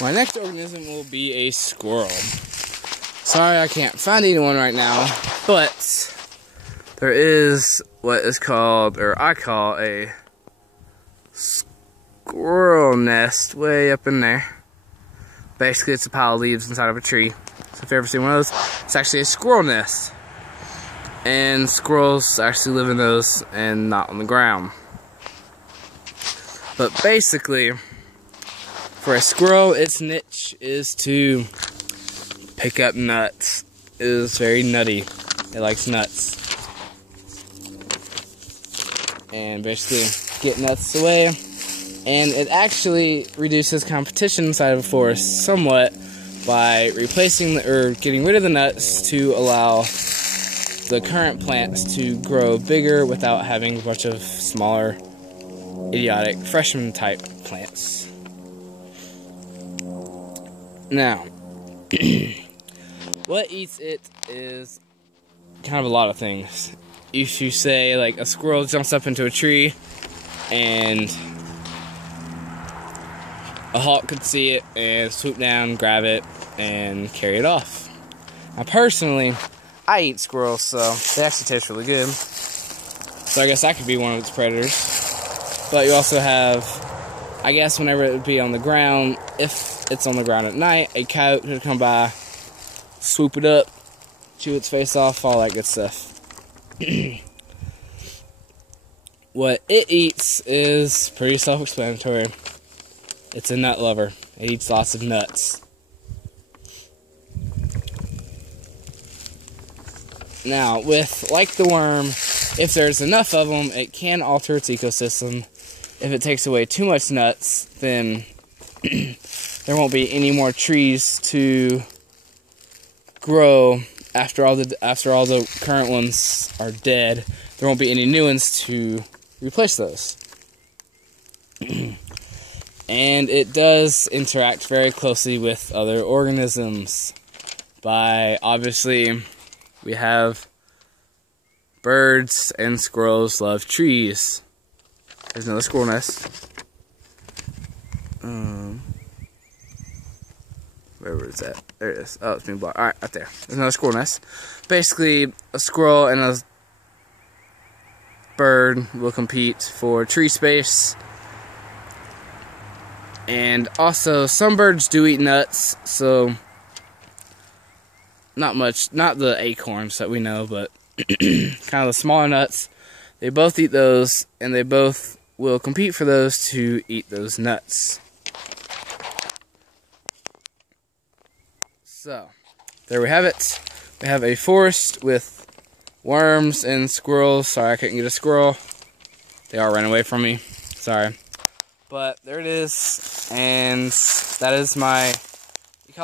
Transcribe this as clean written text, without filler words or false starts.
My next organism will be a squirrel. Sorry I can't find anyone right now, but there is what is called, or I call, a squirrel nest way up in there. Basically, it's a pile of leaves inside of a tree. So if you've ever seen one of those, it's actually a squirrel nest. And squirrels actually live in those and not on the ground. But basically, for a squirrel, its niche is to pick up nuts. It is very nutty. It likes nuts. And basically get nuts away. And it actually reduces competition inside of a forest somewhat by replacing or getting rid of the nuts to allow the current plants to grow bigger without having a bunch of smaller, idiotic freshman type plants. Now, what eats it is kind of a lot of things. If you say, like, a squirrel jumps up into a tree and a hawk could see it and swoop down, grab it, and carry it off. Now, personally, I eat squirrels, so they actually taste really good. So I guess I could be one of its predators. But you also have, I guess, whenever it would be on the ground, if it's on the ground at night, a coyote could come by, swoop it up, chew its face off, all that good stuff. What it eats is pretty self-explanatory. It's a nut lover. It eats lots of nuts. Now, with, like the worm, if there's enough of them, it can alter its ecosystem. If it takes away too much nuts, then there won't be any more trees to grow after all the current ones are dead. There won't be any new ones to replace those. And it does interact very closely with other organisms. By, obviously, we have birds and squirrels love trees. There's another squirrel nest. Wherever it's at. There it is. Oh, it's being blocked. Alright, right there. There's another squirrel nest. Basically, a squirrel and a bird will compete for tree space. And also, some birds do eat nuts, so not much, not the acorns that we know, but kind of the smaller nuts. They both eat those, and they both will compete for those to eat those nuts. So, there we have it. We have a forest with worms and squirrels. Sorry, I couldn't get a squirrel. They all ran away from me. Sorry. But there it is, and that is my